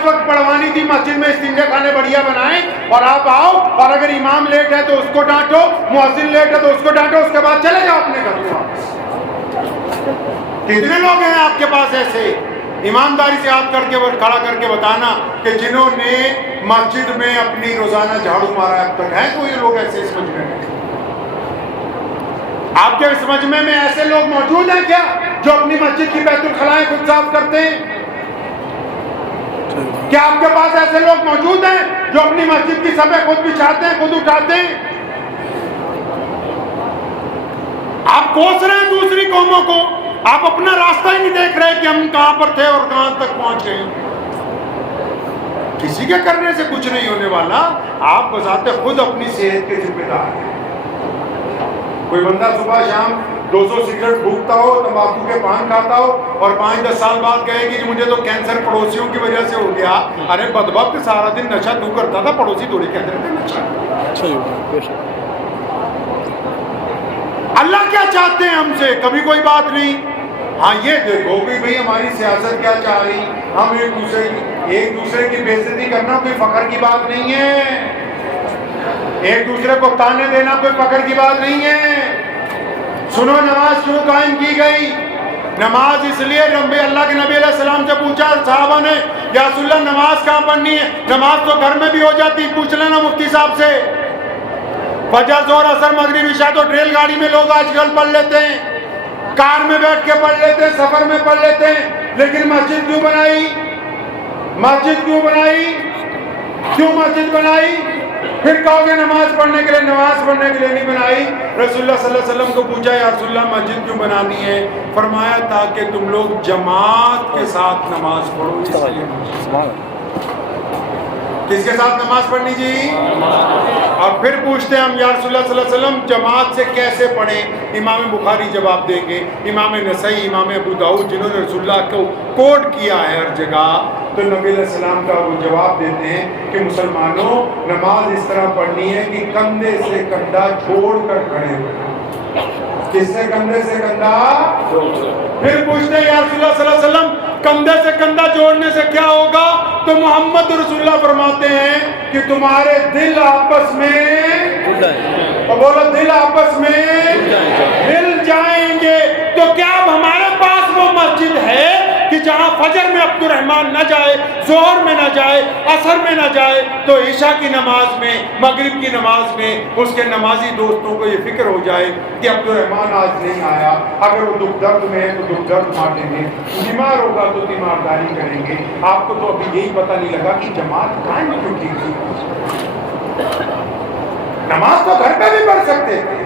5 وقت پڑھوانی تھی مسجد میں استنجا خانے بڑھیا بنائیں، اور آپ آؤ اور اگر امام لیٹ ہے تو اس کو ڈانٹو، مؤذن لیٹ ہے تو اس کو ڈانٹو، اس کے بعد چلے جاؤ اپنے گھر کو۔ کتنے لوگ ہیں آپ کے پاس ایسے؟ ایمانداری سے ہاتھ کر کے کھڑا کر کے بتانا کہ جنہوں نے مسجد میں اپنی روزانہ جھاڑو مارا ہے اب تک، ہیں کوئی لوگ ایسے اس مجمع میں؟ آپ کے اس مجمع میں ایسے لوگ موجود ہیں کیا جو اپنی مسجد کی بیت الخلائیں خود صاف کرتے ہیں؟ کیا آپ کے پاس ایسے لوگ موجود ہیں جو اپنی مسجد کی صفیں خود بچھاتے ہیں، خود اٹھاتے ہیں؟ آپ کوس رہے ہیں دوسری قوموں کو، آپ اپنا راستہ ہی نہیں دیکھ رہے کہ ہم کہاں پر تھے اور کہاں تک پہنچ گئے۔ کسی کے کرنے سے کچھ نہیں ہونے والا، آپ بذات خود اپنی صحت کے ذمہ دار ہیں۔ کوئی بندہ صبح شام 200 سگریٹ پھونکتا ہو، تمباکو کے پان کھاتا ہو، اور 5-10 سال بعد کہے کہ مجھے تو کینسر پڑوسیوں کی وجہ سے ہو گیا۔ ارے بدبخت، سارا دن نشہ تو کرتا تھا، پڑوسی تھوڑی کہتے تھے نشہ۔ اللہ کیا چاہتے ہیں ہم سے؟ کبھی کوئی بات نہیں۔ ہاں یہ دیکھو کہ بھئی ہماری سیاست کیا چاہ رہی، ہم ایک دوسرے کی بے عزتی کرنا کوئی فخر کی بات نہیں ہے، ایک دوسرے کو تانے دینا کوئی فخر کی بات نہیں ہے۔ سنو نماز کیوں قائم کی گئی؟ نماز اس لیے اللہ کے نبی علیہ السلام سے پوچھا صحابہ نے، یا رسول اللہ نماز کہاں پڑھنی ہے؟ نماز تو گھر میں بھی ہو جاتی، پوچھ لینا مفتی صاحب سے۔ فجر ظہر عصر مغرب عشاء تو ریل گاڑی میں لوگ آج کل پڑھ لیتے ہیں، کار میں بیٹھ کے پڑھ لیتے ہیں، سفر میں پڑھ لیتے ہیں، لیکن مسجد کیوں بنائی؟ مسجد کیوں بنائی؟ کیوں مسجد بنائی؟ پھر کہو گے نماز پڑھنے کے لیے، نماز پڑھنے کے لیے نہیں بنائی۔ رسول اللہ صلی اللہ علیہ وسلم کو پوچھا یا رسول اللہ مسجد کیوں بنانی ہے؟ فرمایا تاکہ تم لوگ جماعت کے ساتھ نماز پڑھو، اس لیے۔ کس کے ساتھ نماز پڑھنی جی؟ اور پھر پوچھتے ہیں ہم یا رسول اللہ صلی اللہ علیہ وسلم جماعت سے کیسے پڑھیں؟ امام بخاری جواب دیں گے، امام نسائی، امام ابو داؤد، جنہوں نے رسول اللہ کو کوٹ کیا ہے ہر جگہ، تو نبی علیہ السلام کا وہ جواب دیتے ہیں کہ مسلمانوں نماز اس طرح پڑھنی ہے کہ کندھے سے کندھا چھوڑ کر کھڑے ہوئے۔ کس سے کندھے سے کندھا؟ پھر پوچھتے ہیں یا رسول اللہ صلی اللہ علیہ وسلم کندھے سے کندھا جوڑنے سے کیا ہوگا؟ تو محمد رسول اللہ فرماتے ہیں کہ تمہارے دل آپس میں، بولو دل آپس میں مل جائیں گے۔ تو کیا اب ہمارے پاس وہ مسجد ہے کہ جہاں فجر میں عبد الرحمن نہ جائے، ظہر میں نہ جائے، عصر میں نہ جائے، تو عشاء کی نماز میں، مغرب کی نماز میں اس کے نمازی دوستوں کو یہ فکر ہو جائے کہ عبد الرحمن آج نہیں آیا، اگر وہ دکھ درد میں ہے تو دکھ درد بانٹیں گے، بیمار ہوگا تو تیمارداری کریں گے۔ آپ کو تو ابھی یہی پتہ نہیں لگا کہ جماعت قائم کیوں کی گئی؟ نماز تو گھر پہ بھی پڑھ سکتے تھے۔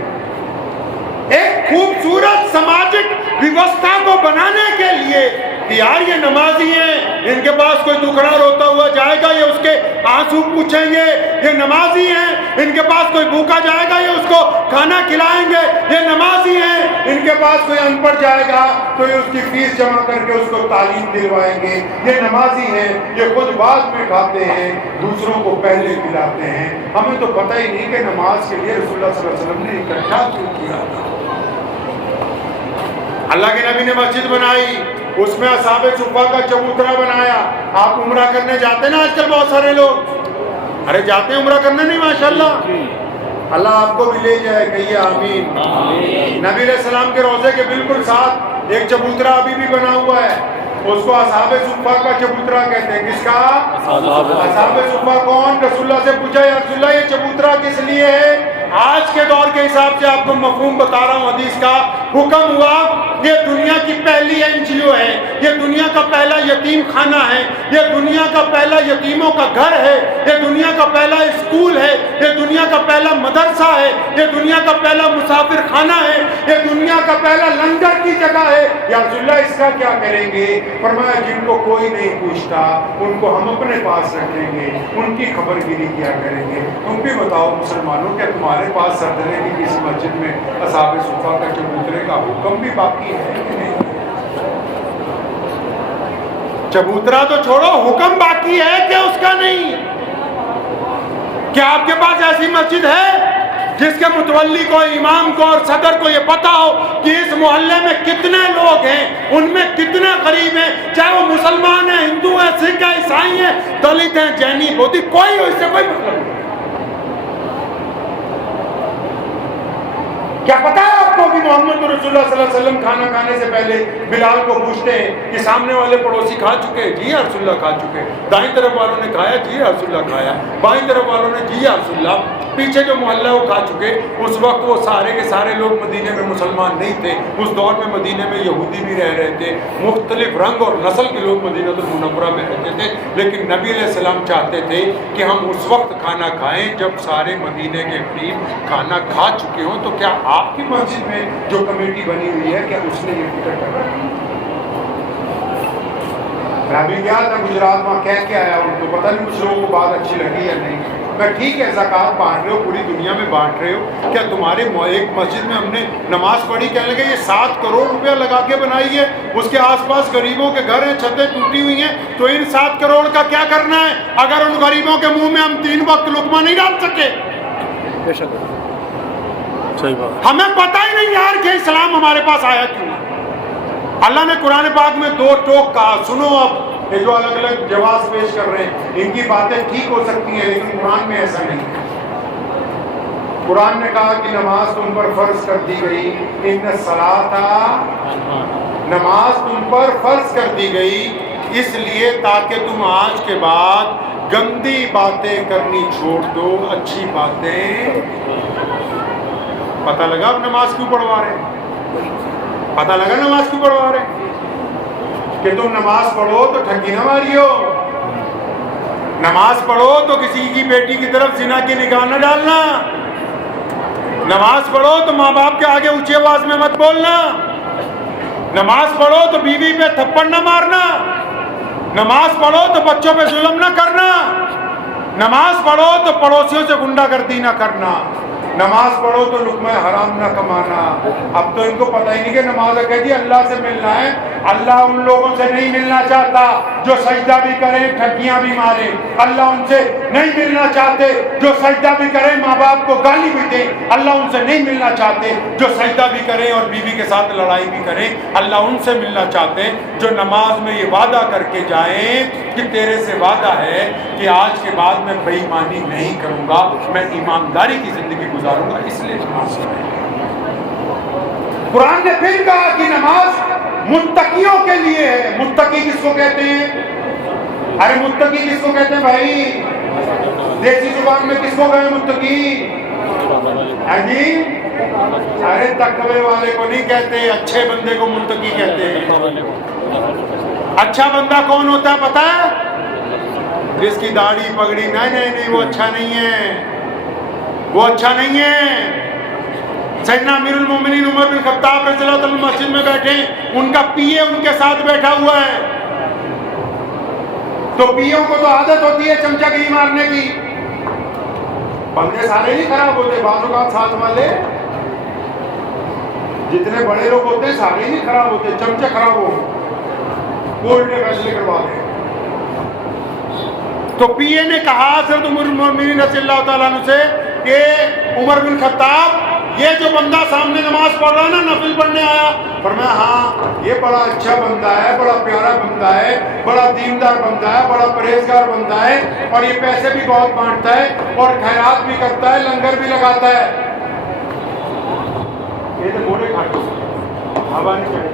ایک خوبصورت سماجک ویوستھا کو بنانے کے لیے کہ یار یہ نمازی ہیں، ان کے پاس کوئی دکھڑا روتا ہوا جائے گا یہ اس کے آنسو پوچھیں گے، یہ نمازی ہیں، ان کے پاس کوئی بھوکا جائے گا یہ اس کو کھانا کھلائیں گے، یہ نمازی ہیں، ان کے پاس کوئی ان پڑھ جائے گا تو یہ اس کی فیس جمع کر کے اس کو تعلیم دلوائیں گے، یہ نمازی ہیں، یہ خود بعد میں کھاتے ہیں، دوسروں کو پہلے کھلاتے ہیں۔ ہمیں تو پتہ ہی نہیں کہ نماز کے لیے رسول اللہ صلی اللہ علیہ وسلم نے اکٹھا کیوں کیا تھا۔ اللہ کے نبی نے مسجد بنائی، اس میں اصحاب صفہ کا چبوترا بنایا۔ آپ عمرہ کرنے جاتے نا آج کل بہت سارے لوگ، ارے جاتے ہیں عمرہ کرنے نہیں ماشاءاللہ، اللہ آپ کو بھی لے جائے، کہیے آمین۔ نبی علیہ السلام کے روضے کے بالکل ساتھ ایک چبوترا ابھی بھی بنا ہوا ہے، اس کو اصحاب صفہ کا چبوترا کہتے ہیں۔ کس کا؟ اصحاب صفہ کون؟ رسول اللہ سے پوچھا یا رسول اللہ یہ چبوترا کس لیے ہے؟ آج کے دور کے حساب سے آپ کو مفہوم بتا رہا ہوں حدیث کا۔ حکم ہوا یہ دنیا کی پہلی NGO ہے، یہ دنیا کا پہلا یتیم خانہ ہے، یہ دنیا کا پہلا یتیموں کا گھر ہے، یہ دنیا کا پہلا اسکول ہے، یہ دنیا کا پہلا مدرسہ ہے، یہ دنیا کا پہلا مسافر خانہ ہے، یہ دنیا کا پہلا لنگر کی جگہ ہے۔ یا رسول اللہ اس کا کیا کریں گے؟ فرمایا جن کو کوئی نہیں پوچھتا ان کو ہم اپنے پاس رکھیں گے، ان کی خبر گیری کیا کریں گے۔ تم بھی بتاؤ مسلمانوں کہ تمہارے پاس سردنے کی کسی مسجد میں اصحاب صفہ کا چبوترے کا حکم بھی باقی ہے کہ نہیں؟ چبوترا تو چھوڑو، حکم باقی ہے کہ اس کا نہیں؟ کیا آپ کے پاس ایسی مسجد ہے جس کے متولی کو، امام کو اور صدر کو یہ پتا ہو کہ اس محلے میں کتنے لوگ ہیں، ان میں کتنے غریب ہیں، چاہے وہ مسلمان ہیں، ہندو ہیں، سکھ ہیں، عیسائی ہیں، دلت ہیں، جینی، بودھی، کوئی ہو، اس سے کوئی مطلب نہیں۔ کیا پتا ہے آپ کو کہ محمد رسول اللہ صلی اللہ علیہ وسلم کھانا کھانے سے پہلے بلال کو پوچھتے ہیں کہ سامنے والے پڑوسی کھا چکے؟ جی یا رسول اللہ کھا چکے۔ دائیں طرف والوں نے کھایا؟ جی یا رسول اللہ کھایا۔ بائیں طرف والوں نے؟ جی یا رسول اللہ۔ پیچھے جو محلہ وہ کھا چکے۔ اس وقت وہ سارے کے سارے لوگ مدینے میں مسلمان نہیں تھے، اس دور میں مدینے میں یہودی بھی رہ رہے تھے، مختلف رنگ اور نسل کے لوگ مدینہ المنورہ میں رہتے تھے، لیکن نبی علیہ السلام چاہتے تھے کہ ہم اس وقت کھانا کھائیں جب سارے مدینے کے قریب کھانا کھا چکے ہوں۔ تو کیا آپ کی مسجد میں جو کمیٹی بنی ہوئی ہے کیا اس نے یہ فکر کر رکھی؟ میں ابھی گیا تھا گجرات، وہاں کہہ کے آیا ہوں، تو پتہ نہیں کچھ لوگوں کو بات اچھی لگی یا نہیں۔ میں ٹھیک ہے زکوٰۃ بانٹ رہے ہو، پوری دنیا میں بانٹ رہے ہو، کیا تمہارے ایک مسجد میں ہم نے نماز پڑھی، کہنے لگے یہ 7 کروڑ روپیہ لگا کے بنائی ہے، اس کے آس پاس غریبوں کے گھر ہیں، چھتیں ٹوٹی ہوئی ہیں، تو ان 7 کروڑ کا کیا کرنا ہے اگر ان غریبوں کے منہ میں ہم 3 وقت لقمہ نہیں ڈال سکے؟ ہمیں پتہ ہی نہیں یار کہ اسلام ہمارے پاس آیا کیوں۔ اللہ نے قرآن پاک میں 2 ٹوک کہا، سنو اب یہ جو الگ الگ جواز پیش کر رہے ہیں ان کی باتیں ٹھیک ہو سکتی ہیں، لیکن قرآن میں ایسا نہیں۔ قرآن نے کہا کہ نماز تم پر فرض کر دی گئی، ان الصلاۃ، نماز تم پر فرض کر دی گئی اس لیے تاکہ تم آج کے بعد گندی باتیں کرنی چھوڑ دو، اچھی باتیں۔ پتہ لگا اب نماز کیوں پڑھوا رہے ہیں؟ پتہ لگا نماز کیوں پڑھوا رہے ہیں؟ کہ تم نماز پڑھو تو ٹھگی نہ ماریو، نماز پڑھو تو کسی کی بیٹی کی طرف زنا کی نگاہ نہ ڈالنا، نماز پڑھو تو ماں باپ کے آگے اونچی آواز میں مت بولنا، نماز پڑھو تو بیوی پہ تھپڑ نہ مارنا، نماز پڑھو تو بچوں پہ ظلم نہ کرنا، نماز پڑھو تو پڑوسیوں سے غنڈہ گردی نہ کرنا، نماز پڑھو تو لقمہ حرام نہ کمانا۔ اب تو ان کو پتہ ہی نہیں کہ نماز کہہ دی اللہ سے ملنا ہے۔ اللہ ان لوگوں سے نہیں ملنا چاہتا جو سجدہ بھی کریں ٹھگیاں بھی ماریں، اللہ ان سے نہیں ملنا چاہتے جو سجدہ بھی کریں ماں باپ کو گالی بھی دیں، اللہ ان سے نہیں ملنا چاہتے جو سجدہ بھی کریں اور بیوی کے ساتھ لڑائی بھی کریں، اللہ ان سے ملنا چاہتے ہیں جو نماز میں یہ وعدہ کر کے جائیں کہ تیرے سے وعدہ ہے کہ آج کے بعد میں بے ایمانی نہیں کروں گا، میں ایمانداری کی زندگی گزاروں گا، اس لیے نماز پڑھیں۔ قرآن نے پھر کہا کہ نماز متقیوں کے لیے ہے۔ متقی کس کو کہتے ہیں؟ ارے متقی کس کو کہتے ہیں بھائی؟ دیسی زبان میں کس کو کہتے ہیں متقی؟ جی ارے تقوی والے کو نہیں کہتے، اچھے بندے کو متقی کہتے ہیں۔ اچھا بندہ کون ہوتا ہے پتہ ہے؟ جس کی داڑھی پگڑی، نہیں وہ اچھا نہیں ہے، وہ اچھا نہیں ہے۔ سیدنا امیر المومنین عمر بن خطاب رضی اللہ عنہ مسجد میں بیٹھے، ان کا پی اے ان کے ساتھ بیٹھا ہوا ہے، تو پی اے کو تو عادت ہوتی ہے چمچہ گیری مارنے کی۔ بندے سارے نہیں خراب ہوتے، بعض اوقات ساتھ والے جتنے بڑے لوگ ہوتے ہیں سارے نہیں خراب ہوتے، چمچے خراب ہو کورٹ نے فیصلے کروا دے۔ تو پی اے نے کہا حضرت عمر المومنین رضی اللہ تعالیٰ عنہ سے کہ عمر بن خطاب یہ جو بندہ سامنے نماز پڑھ رہا ہے نا، نفل پڑھنے آیا، فرمایا ہاں یہ بڑا اچھا بندہ ہے، بڑا پیارا بندہ ہے، بڑا دیندار بندہ ہے، بڑا پرہیزگار بندہ ہے، اور یہ پیسے بھی بہت بانٹتا ہے اور خیرات بھی کرتا ہے، لنگر بھی لگاتا ہے۔ یہ تو موڑے کھاٹو ہوا نہیں چڑھے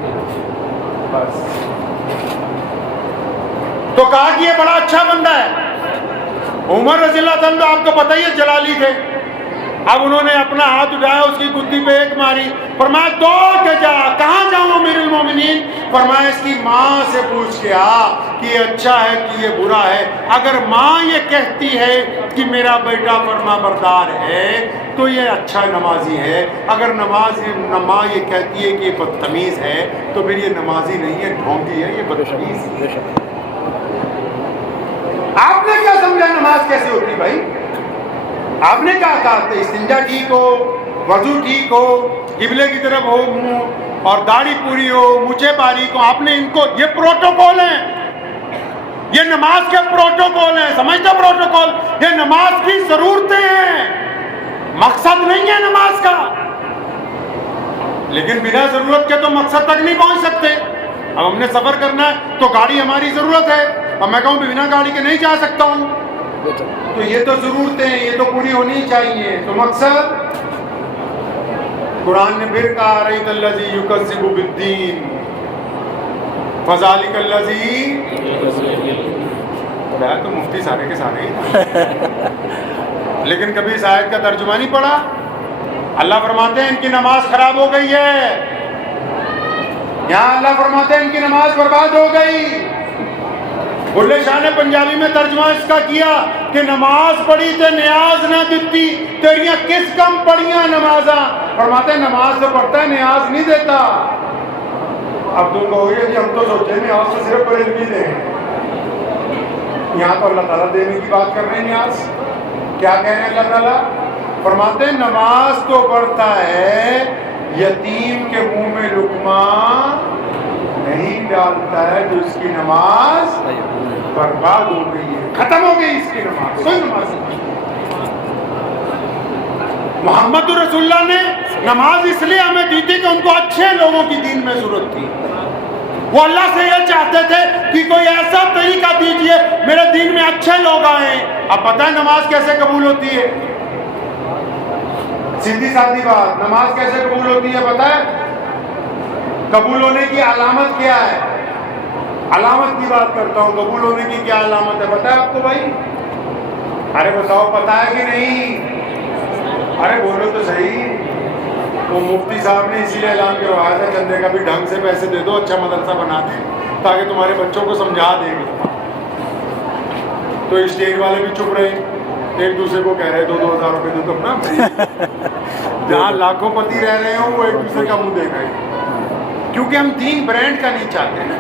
بس۔ تو کہا کہ یہ بڑا اچھا بندہ ہے۔ عمر رضی اللہ عنہ آپ کو پتہ ہی ہے جلالی تھے، اب انہوں نے اپنا ہاتھ اٹھایا، اس کی گدی پہ ایک ماری، فرمایا دوڑ کے جا۔ کہاں جاؤں امیر المومنین؟ فرمایا اس کی ماں سے پوچھ کے آ کہ یہ اچھا ہے کہ یہ برا ہے۔ اگر ماں یہ کہتی ہے کہ میرا بیٹا فرما بردار ہے تو یہ اچھا نمازی ہے، اگر ماں یہ کہتی ہے کہ یہ بدتمیز ہے تو پھر یہ نمازی نہیں ہے، ڈھونگی ہے، یہ بدتمیز ہے۔ آپ نے کیا سمجھا نماز کیسے ہوتی بھائی؟ آپ نے کہا کہ استنجا ٹھیک ہو، وضو ٹھیک ہو، قبلے کی طرف ہو منہ، اور داڑھی پوری ہو، مونچھیں باریک ہو۔ آپ نے ان کو، یہ پروٹوکول ہیں، یہ نماز کے پروٹوکول ہیں، سمجھتے پروٹوکول؟ یہ نماز کی ضرورتیں ہیں۔ مقصد نہیں ہے نماز کا، لیکن بنا ضرورت کے تو مقصد تک نہیں پہنچ سکتے. اب ہم نے سفر کرنا ہے تو گاڑی ہماری ضرورت ہے، اب میں کہوں بنا گاڑی کے نہیں جا سکتا ہوں، تو یہ تو ضرورتیں ہیں، یہ تو پوری ہونی چاہیے. تو مقصد قرآن نے پھر کہا رأیت الذی یکذب بالدین فذلک الذی، تو مفتی سارے کے سارے لیکن کبھی اس آیت کا ترجمہ نہیں پڑھا. اللہ فرماتے ہیں ان کی نماز خراب ہو گئی ہے. یہاں اللہ فرماتے ہیں ان کی نماز برباد ہو گئی. بلے شاہ نے پنجابی میں ترجمہ اس کا کیا کہ نماز پڑھی تے نیاز نہ دیتی، تیریاں کس کم پڑھیاں نمازاں. فرماتے ہیں نماز تو پڑھتا ہے، نیاز نہیں دیتا. اب تم کہو گے کہ ہم تو سوچے نیاز تو صرف بریلوی دیں، یہاں تو اللہ تعالیٰ دینے کی بات کر رہے ہیں. نیاز کیا کہہ رہے ہیں اللہ تعالیٰ؟ فرماتے ہیں نماز تو پڑھتا ہے، یتیم کے منہ میں لقمہ نہیں ڈالتا ہے، جو اس کی نماز برباد ہو گئی ہے، ختم ہو گئی اس کی نماز، کوئی نماز نہیں. محمد رسول اللہ نے نماز اس لیے ہمیں دی تھی کہ ان کو اچھے لوگوں کی دین میں ضرورت تھی. وہ اللہ سے یہ چاہتے تھے کہ کوئی ایسا طریقہ دیجئے میرے دین میں اچھے لوگ آئیں. اب پتہ ہے نماز کیسے قبول ہوتی ہے؟ سیدھی سادی بات، نماز کیسے قبول ہوتی ہے پتہ ہے؟ قبول ہونے کی علامت کیا ہے؟ علامت کی بات کرتا ہوں. قبول ہونے کی کیا علامت ہے پتہ ہے آپ کو بھائی؟ ارے بتاؤ پتہ ہے کہ نہیں؟ ارے بولو تو صحیح. وہ مفتی صاحب نے اسی لیے اعلان کروایا تھا چندے کا بھی ڈھنگ سے پیسے دے دو، اچھا مدرسہ بنا دیں تاکہ تمہارے بچوں کو سمجھا دیں گے. تو اسٹیج والے بھی چپ رہے، ایک دوسرے کو کہہ رہے 2,000 روپے دے دو اپنا. جہاں لاکھوں پتی رہ رہے ہوں وہ ایک دوسرے کا منہ دیکھ رہے ہیں، کیونکہ ہم دین برانڈ کا نہیں چاہتے نا.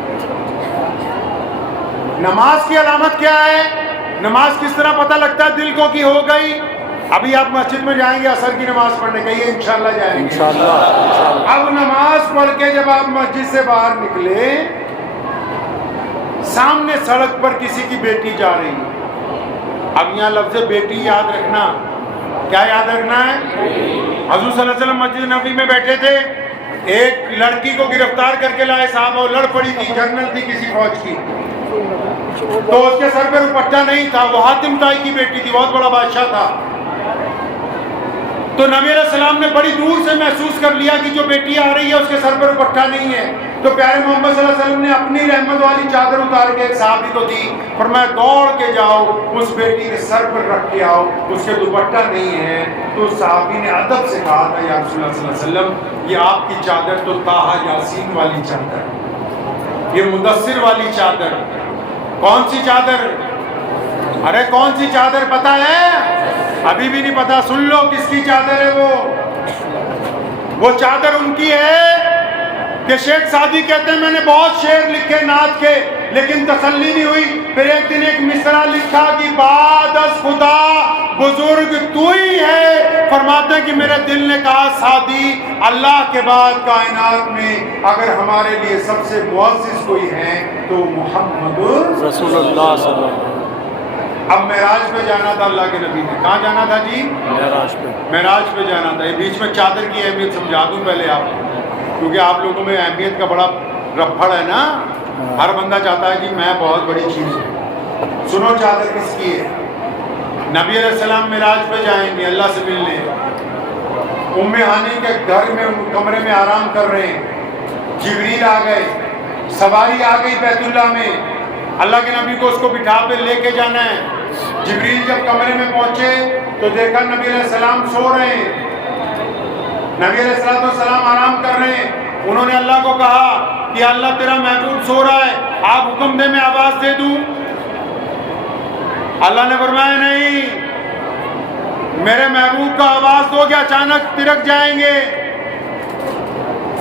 نماز کی علامت کیا ہے؟ نماز کس طرح پتہ لگتا ہے دل کو کہ ہو گئی؟ ابھی آپ مسجد میں جائیں گے عصر کی نماز پڑھنے، کہیے انشاءاللہ جائیں گے. انشاءاللہ. اب نماز پڑھ کے جب آپ مسجد سے باہر نکلے، سامنے سڑک پر کسی کی بیٹی جا رہی ہے. اب یہاں لفظ بیٹی یاد رکھنا. کیا یاد رکھنا ہے؟ حضور صلی اللہ علیہ وسلم مسجد نبوی میں بیٹھے تھے، ایک لڑکی کو گرفتار کر کے لائے صاحب، وہ لڑ پڑی تھی، جنرل تھی کسی فوج کی، تو اس کے سر پہ دوپٹہ نہیں تھا. وہ حاتم طائی کی بیٹی تھی، بہت بڑا بادشاہ تھا. تو نبی علیہ السلام نے بڑی دور سے محسوس کر لیا کہ جو بیٹی آ رہی ہے اس کے سر پر دوپٹہ نہیں ہے. تو پیارے محمد صلی اللہ علیہ وسلم نے اپنی رحمت والی چادر اتار کے ایک صحابی کو دی، فرمایا دوڑ کے جاؤ اس بیٹی کے سر پر رکھ کے آؤ، اس کے دوپٹہ نہیں ہے. تو صحابی نے ادب سے کہا تھا یا رسول اللہ صلی اللہ علیہ وسلم یہ آپ کی چادر تو طٰہٰ یاسین والی چادر، یہ مدثر والی چادر. کون سی چادر؟ ارے کون سی چادر پتہ ہے؟ ابھی بھی نہیں پتا، سن لو کس کی چادر ہے. وہ چادر ان کی ہے کہ شیخ سعدی کہتے ہیں میں نے بہت شعر لکھے نعت کے لیکن تسلی نہیں ہوئی. پھر ایک دن ایک مصرع لکھا کہ بعد از خدا بزرگ تو ہی ہے. فرماتے ہیں کہ میرے دل نے کہا سعدی اللہ کے بعد کائنات میں اگر ہمارے لیے سب سے معزز کوئی ہے تو محمد رسول اللہ صلی اللہ علیہ وسلم. اب معراج پہ جانا تھا اللہ کے نبی نے. کہاں جانا تھا جی؟ معراج پہ. معراج پہ جانا تھا. یہ بیچ میں چادر کی اہمیت سمجھا دوں پہلے آپ کو، کیونکہ آپ لوگوں میں اہمیت کا بڑا رفڑ ہے نا. ہر بندہ چاہتا ہے کہ میں بہت بڑی چیز ہوں. سنو چادر کس کی ہے. نبی علیہ السلام معراج پہ جائیں گے اللہ سے ملنے. ام ہانی کے گھر میں کمرے میں آرام کر رہے ہیں، جبریل آ گئے، سواری آ گئی بیت اللہ میں. اللہ کے نبی کو اس کو بٹھا پہ لے کے جانا ہے. جبریل جب کمرے میں پہنچے تو دیکھا نبی علیہ السلام سو رہے ہیں. نبی علیہ السلام آرام کر رہے ہیں. انہوں نے اللہ کو کہا کہ اللہ تیرا محبوب سو رہا ہے، آپ حکم دے میں آواز دے دوں. اللہ نے فرمایا نہیں، میرے محبوب کا آواز دو گے اچانک ترک جائیں گے.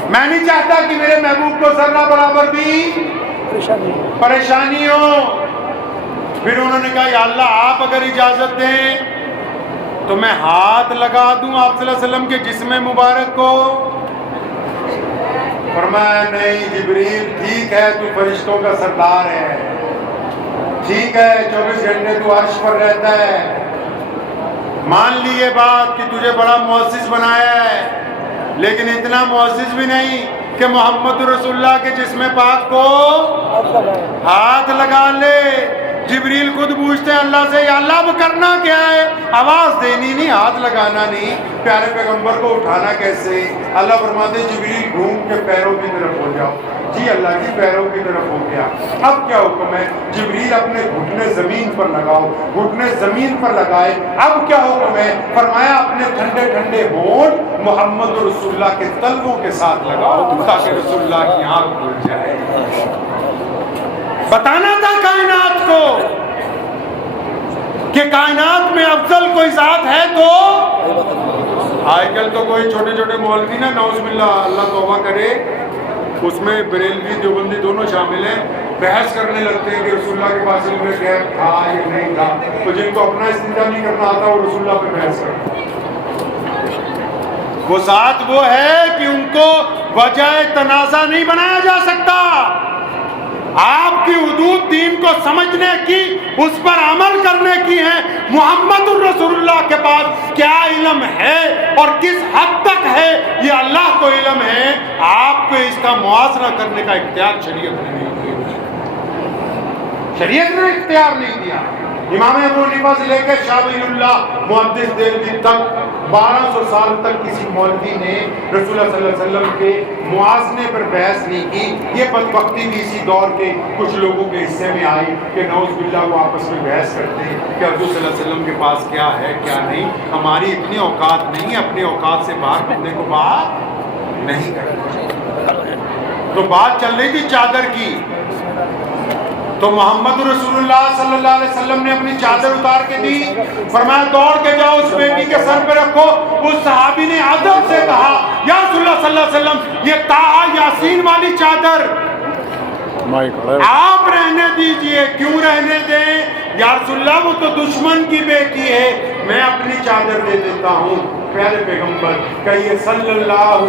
میں نہیں چاہتا کہ میرے محبوب کو ذرہ برابر بھی پریشانی ہو. پھر انہوں نے کہا یا اللہ آپ اگر اجازت دیں تو میں ہاتھ لگا دوں آپ صلی اللہ علیہ وسلم کے جسم مبارک کو. فرمایا نہیں جبریل ٹھیک ہے تو فرشتوں کا سردار ہے، ٹھیک ہے 24 گھنٹے تو عرش پر رہتا ہے، مان لی یہ بات کہ تجھے بڑا معزز بنایا ہے، لیکن اتنا معزز بھی نہیں کہ محمد رسول اللہ کے جسم پاک کو ہاتھ لگا لے۔ جبریل خود پوچھتے ہیں اللہ سے، یا اللہ اب کرنا کیا ہے؟ آواز دینی نہیں، ہاتھ لگانا نہیں، پیارے پیغمبر کو اٹھانا کیسے؟ اللہ فرماتے جبریل گھوم کے پیروں کی طرف ہو جاؤ۔ جی اللہ کی پیروں کی طرف ہو گیا۔ اب کیا حکم ہے؟ جبریل اپنے گھٹنے زمین پر لگاؤ، گھٹنے زمین پر لگائے۔ اب کیا حکم ہے؟ فرمایا اپنے ٹھنڈے ٹھنڈے ہونٹ محمد رسول اللہ کے تلووں کے ساتھ لگاؤ تاکہ رسول اللہ کی آنکھ کھل جائے۔ بتانا تھا کائنات کو کہ کائنات میں افضل کوئی ذات ہے تو آج کل تو کوئی چھوٹے چھوٹے مولوی نا، نعوذ باللہ، اللہ توبہ کرے، اس میں بریلوی دیوبندی دونوں شامل ہیں، بحث کرنے لگتے ہیں کہ رسول اللہ کے پاس علم غیب تھا یا نہیں تھا، تو جن کو اپنا استدلال نہیں کرنا آتا وہ رسول اللہ پہ بحث کرتے ہیں۔ وہ ذات وہ ہے کہ ان کو وجہ تنازع نہیں بنایا جا سکتا۔ آپ کی حدود دین کو سمجھنے کی، اس پر عمل کرنے کی ہے۔ محمد الرسول اللہ کے پاس کیا علم ہے اور کس حد تک ہے یہ اللہ کو علم ہے، آپ کو اس کا موازنہ کرنے کا اختیار شریعت نے نہیں دیا، شریعت نے اختیار نہیں دیا۔ امام ابو حنیفہ سے لے کے شاہ ولی اللہ محدث دہلوی تک 1200 سال تک کسی مولوی نے رسول اللہ صلی اللہ علیہ وسلم کے موازنے پر بحث نہیں کی۔ یہ بدبختی بھی اسی دور کے کچھ لوگوں کے حصے میں آئی کہ نعوذ باللہ وہ آپس میں بحث کرتے ہیں کہ حضور صلی اللہ علیہ وسلم کے پاس کیا ہے کیا نہیں۔ ہماری اتنی اوقات نہیں ہے، اپنے اوقات سے باہر بندے کو بات نہیں کرنا۔ تو بات چل رہی تھی چادر کی، تو محمد رسول اللہ صلی اللہ علیہ وسلم نے اپنی چادر اتار کے دی، فرمایا دوڑ کے جاؤ اس بیٹی کے سر پہ رکھو۔ اس صحابی نے ادب سے کہا یا رسول اللہ صلی اللہ علیہ وسلم یہ طٰہٰ یاسین والی چادر آپ رہنے دیجئے۔ کیوں رہنے دیں یا رسول اللہ؟ وہ تو دشمن کی بیٹی ہے، میں اپنی چادر دے دیتا ہوں۔ پیارے پیغمبر کہیے صلی اللہ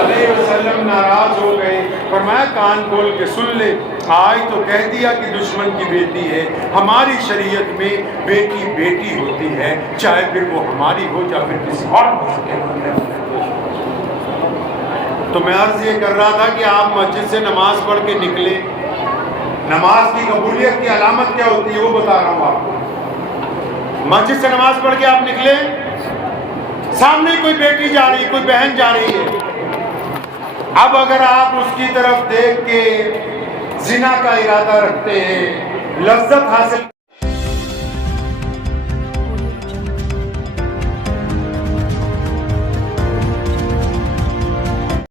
علیہ وسلم ناراض ہو گئے، فرمایا کان کھول کے سن لے، آج تو کہہ دیا کہ دشمن کی بیٹی ہے۔ ہماری شریعت میں بیٹی بیٹی ہوتی ہے، چاہے پھر وہ ہماری ہو یا پھر کسی اور مسئلے میں۔ تو میں عرض یہ کر رہا تھا کہ آپ مسجد سے نماز پڑھ کے نکلے، نماز کی قبولیت کی علامت کیا ہوتی ہے وہ بتا رہا ہوں آپ کو۔ مسجد سے نماز پڑھ کے آپ نکلے، سامنے کوئی بیٹی جا رہی، کوئی بہن جا رہی ہے، اب اگر آپ اس کی طرف دیکھ کے زنا کا ارادہ رکھتے ہیں، لذت حاصل